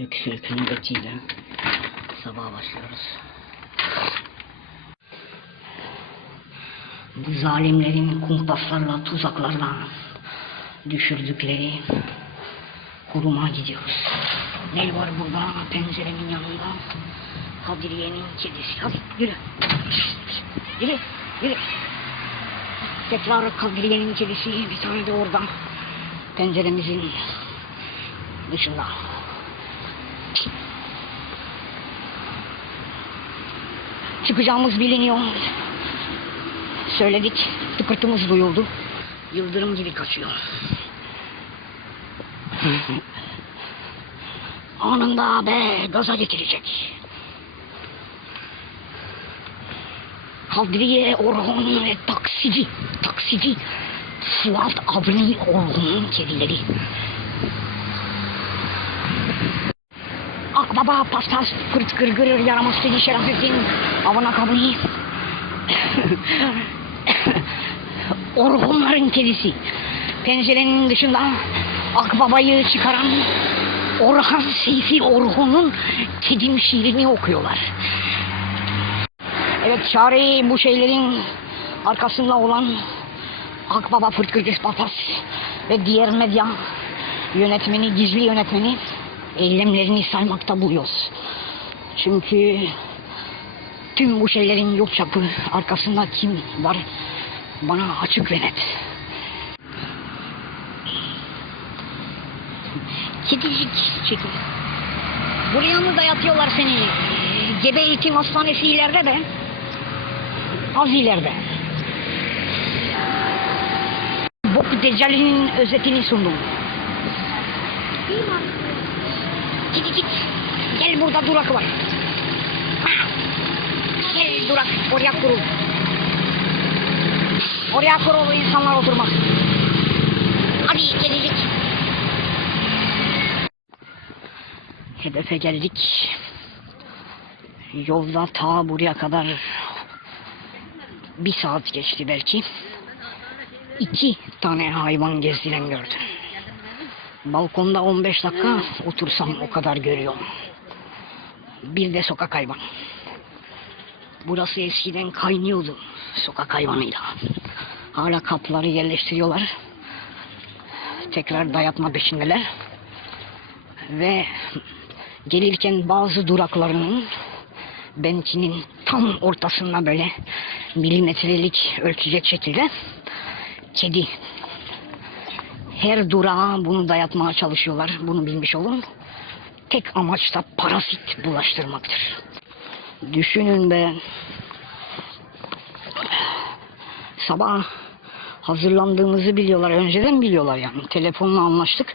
Öksürük nöbetiyle sabaha başlıyoruz. Bu zalimlerin kumpaslarla, tuzaklarla düşürdükleri kuruma gidiyoruz. Ne var burada penceremin yanında? Kadriye'nin kedisi. Hadi yürü. Yürü, yürü. Tekrar Kadriye'nin kedisi bir tane de orada. Penceremizin dışında. Çıkacağımız biliniyor. Söyledik, tıkırtımız duyuldu. Yıldırım gibi kaçıyor. Anında be gaza getirecek. Kadriye Orhun ve taksici, taksici Fuat Avni Orhun'un kedileri. Akbaba, paspas, kırt gırgır, yaramaz kedi Şerafettin, avına kabini. Orhunların kedisi. Pencerenin dışında Akbaba'yı çıkaran Orhan Seyfi Orhun'un kedim şiirini okuyorlar. Evet çare bu şeylerin arkasında olan Akbaba Fırtkırgız Papaz ve diğer medya yönetmeni, gizli yönetmeni eylemlerini saymakta buluyoruz. Çünkü tüm bu şeylerin yok çapı arkasında kim var bana açık ve net. Kedicik çekil. Buraya mı dayatıyorlar seni? Gebe Eğitim Hastanesi ileride be. Az ileride. Bok Deccali'nin özetini sundum. Git git. Gel burada durak var. Gel durak. Oraya kurul. Oraya kurul insanlar oturmaz. Hadi gelecek. Hedefe geldik. Yolda ta buraya kadar bir saat geçti belki. İki tane hayvan gezdiren gördüm. Balkonda 15 dakika otursam o kadar görüyorum. Bir de sokak hayvan. Burası eskiden kaynıyordu sokak hayvanıyla. Hala kapıları yerleştiriyorlar. Tekrar dayatma peşindeler. Ve gelirken bazı duraklarının benchinin tam ortasında böyle milimetrelik ölçecek şekilde kedi her durağa bunu dayatmaya çalışıyorlar. Bunu bilmiş olun. Tek amaç da parasit bulaştırmaktır. Düşünün be. Sabah hazırlandığımızı biliyorlar. Önceden biliyorlar yani. Telefonla anlaştık.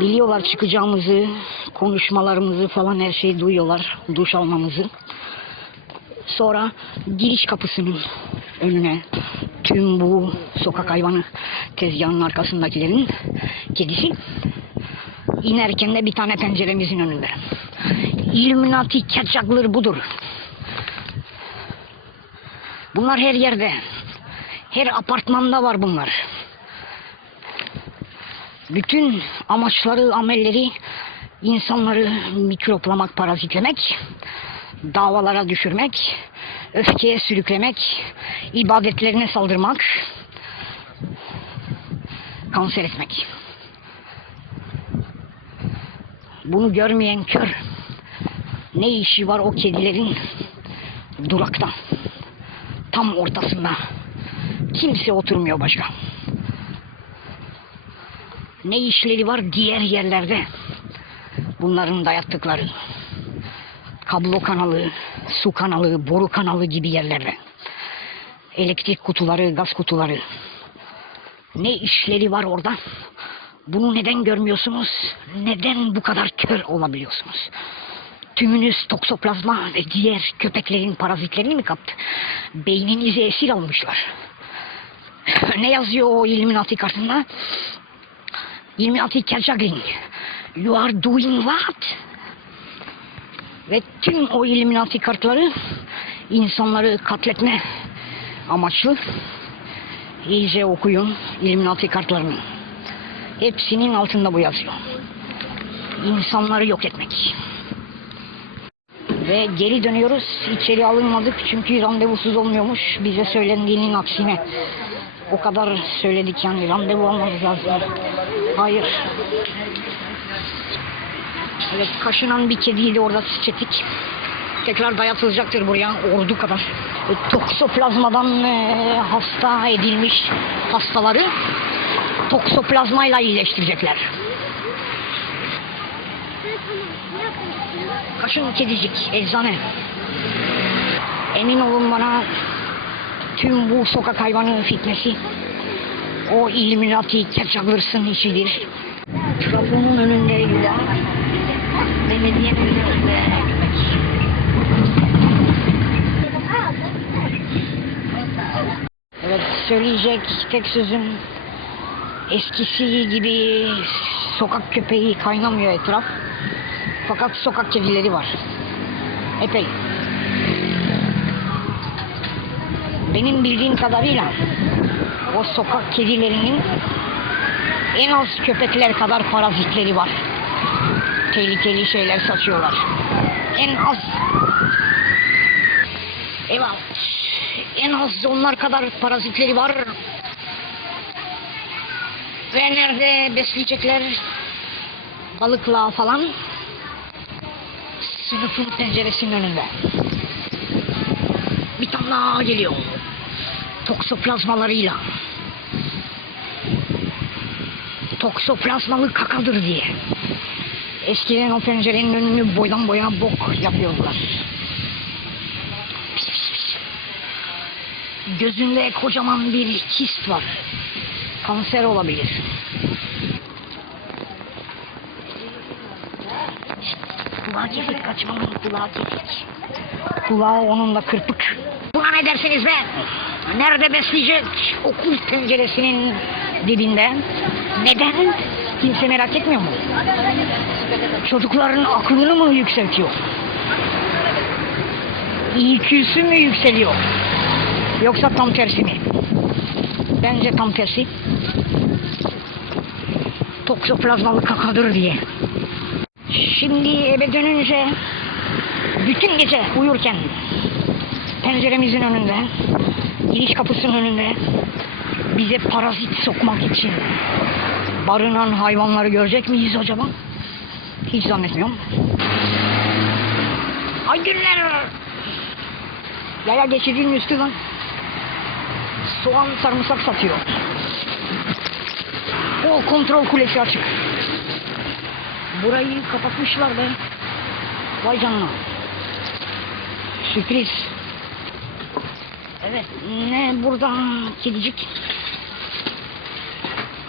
Biliyorlar çıkacağımızı, konuşmalarımızı falan her şeyi duyuyorlar. Duş almamızı. Sonra giriş kapısının önüne tüm bu sokak hayvanı tezgahının arkasındakilerin kedisi inerken de bir tane penceremizin önünde. Illuminati kaçakları budur. Bunlar her yerde. Her apartmanda var bunlar. Bütün amaçları, amelleri insanları mikroplamak, parazitlemek, davalara düşürmek, öfkeye sürüklemek, ibadetlerine saldırmak, kanser etmek. Bunu görmeyen kör. Ne işi var o kedilerin durakta, tam ortasında. Kimse oturmuyor başka. Ne işleri var diğer yerlerde. Bunların dayattıkları kablo kanalı, su kanalı, boru kanalı gibi yerlerde. Elektrik kutuları, gaz kutuları. Ne işleri var orada? Bunu neden görmüyorsunuz? Neden bu kadar kör olabiliyorsunuz? Tümünüz toksoplazma ve diğer köpeklerin parazitlerini mi kaptı? Beyninizi esir almışlar. ne yazıyor o Illuminati kartında? Illuminati Kerchagling. You are doing what? Ve tüm o Illuminati kartları insanları katletme amaçlı. İyice okuyun Illuminati kartlarını. Hepsinin altında bu yazıyor. insanları yok etmek. Ve geri dönüyoruz. İçeri alınmadık çünkü randevusuz olmuyormuş. Bize söylendiğinin aksine. O kadar söyledik yani randevu almamız lazım. Hayır. Evet kaşınan bir kediydi orada çetik. Tekrar dayatılacaktır buraya ordu kadar. E, Toksoplazmadan e, hasta edilmiş hastaları toksoplazmayla iyileştirecekler. Kaşın kedicik, eczane. Emin olun bana tüm bu sokak hayvanı fitnesi o Illuminati Capçagırs'ın işidir. Trafonun önündeyle Evet söyleyecek tek sözüm eskisi gibi sokak köpeği kaynamıyor etraf. Fakat sokak kedileri var. Epey. Benim bildiğim kadarıyla o sokak kedilerinin en az köpekler kadar parazitleri var. Tehlikeli şeyler saçıyorlar. En az Eyvah. En az onlar kadar parazitleri var. Ve nerede besleyecekler? Balıkla falan. Sınıfın penceresinin önünde. Bir tane daha geliyor. Toksoplazmalarıyla. Toksoplazmalı kakadır diye. Eskiden o pencerenin önünü boydan boya bok yapıyorlar. Pis pis pis. Gözünde kocaman bir kist var. Kanser olabilir. Kulağı kesik kaçmanın kulağı kesik. Kulağı onun da kırpık. Buna ne dersiniz be? Nerede besleyecek? Okul penceresinin dibinde. Neden? Kimse merak etmiyor mu? Çocukların aklını mı yükseltiyor? IQ'su mu yükseliyor? Yoksa tam tersi mi? Bence tam tersi. Toksoplazmalı kakadır diye. Şimdi eve dönünce bütün gece uyurken penceremizin önünde, giriş kapısının önünde bize parazit sokmak için barınan hayvanları görecek miyiz acaba? Hiç zannetmiyorum. Ay günler! Yaya geçidinin üstü lan. Soğan sarımsak satıyor. O kontrol kulesi açık. Burayı kapatmışlar be. Vay canına. Sürpriz. Evet ne burada kedicik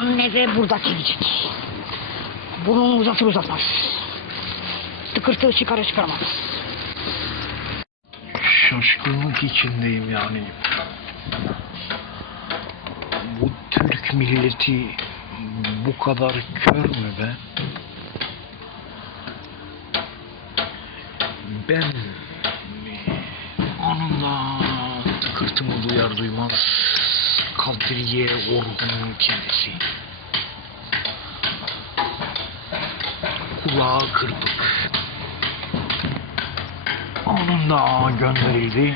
ne de burada kedicik. Bunu uzatır uzatmaz. Tıkırtığı çıkarır çıkarmaz. şaşkınlık içindeyim yani. Bu Türk milleti bu kadar kör mü be? Ben anında tıkırtımı duyar duymaz Kadriye Orhun'un kendisi. Kulağı kırpık anında gönderildi.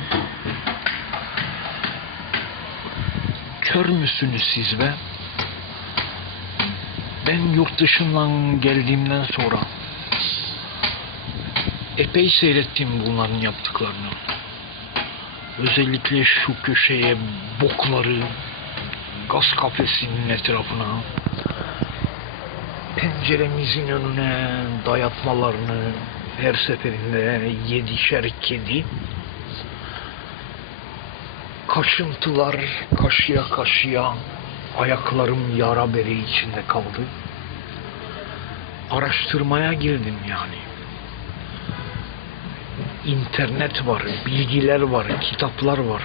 Kör müsünüz siz be? Ben yurt dışından geldiğimden sonra epey seyrettim bunların yaptıklarını. Özellikle şu köşeye bokları, gaz kafesinin etrafına, penceremizin önüne dayatmalarını, her seferinde yedişer kedi. Kaşıntılar kaşıya kaşıya ayaklarım yara bere içinde kaldı. Araştırmaya girdim yani. İnternet var, bilgiler var, kitaplar var.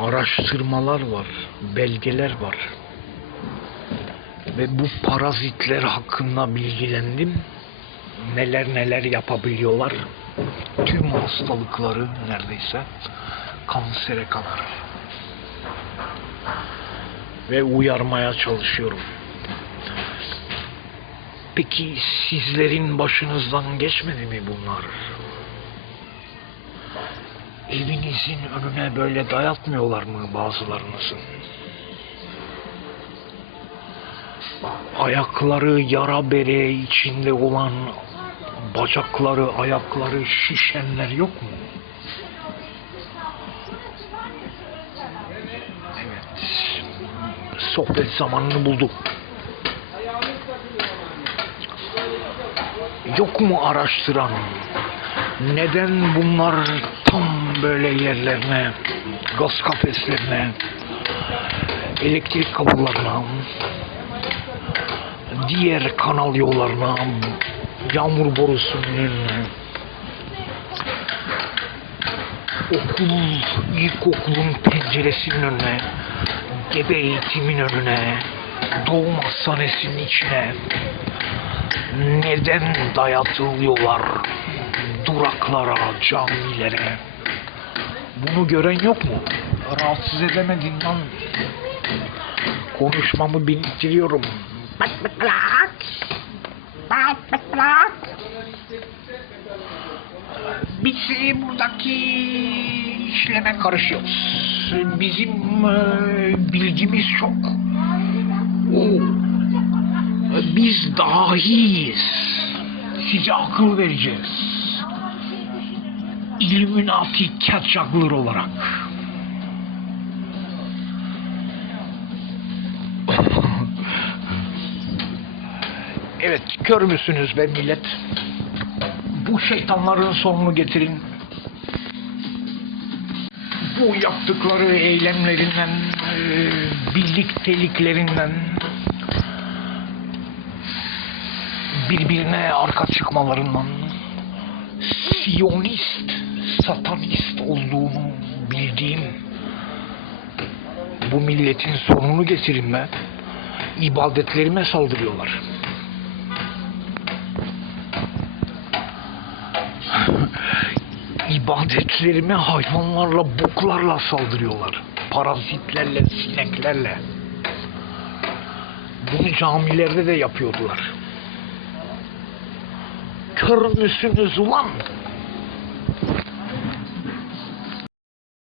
Araştırmalar var, belgeler var ve bu parazitler hakkında bilgilendim. Neler neler yapabiliyorlar. Tüm hastalıkları neredeyse kansere kadar. Ve uyarmaya çalışıyorum. Peki sizlerin başınızdan geçmedi mi bunlar? Evinizin önüne böyle dayatmıyorlar mı bazılarınızın? Ayakları yara bere içinde olan bacakları, ayakları şişenler yok mu? Evet. Sohbet zamanını bulduk. Yok mu araştıran? Neden bunlar tam böyle yerlerine, gaz kafeslerine, elektrik kablolarına, diğer kanal yollarına, yağmur borusunun önüne, okul, ilkokulun penceresinin önüne, gebe eğitimin önüne, doğum hastanesinin içine, neden dayatılıyorlar duraklara, camilere? Bunu gören yok mu? Rahatsız edemedin lan. Konuşmamı biriktiriyorum. Bak bak bak. Bak bak bak. Biz buradaki işleme karışıyoruz. Bizim e, bilgimiz çok. Oo. Biz dahiyiz. Size akıl vereceğiz. Illuminati kaçaklar olarak. evet, kör müsünüz be millet? Bu şeytanların sonunu getirin. Bu yaptıkları eylemlerinden, eee, birlikteliklerinden birbirine arka çıkmalarından Siyonist, satanist olduğunu bildiğim bu milletin sonunu getirin be. İbadetlerime saldırıyorlar. ibadetlerime hayvanlarla, boklarla saldırıyorlar. Parazitlerle, sineklerle. Bunu camilerde de yapıyordular. Kör müsünüz ulan?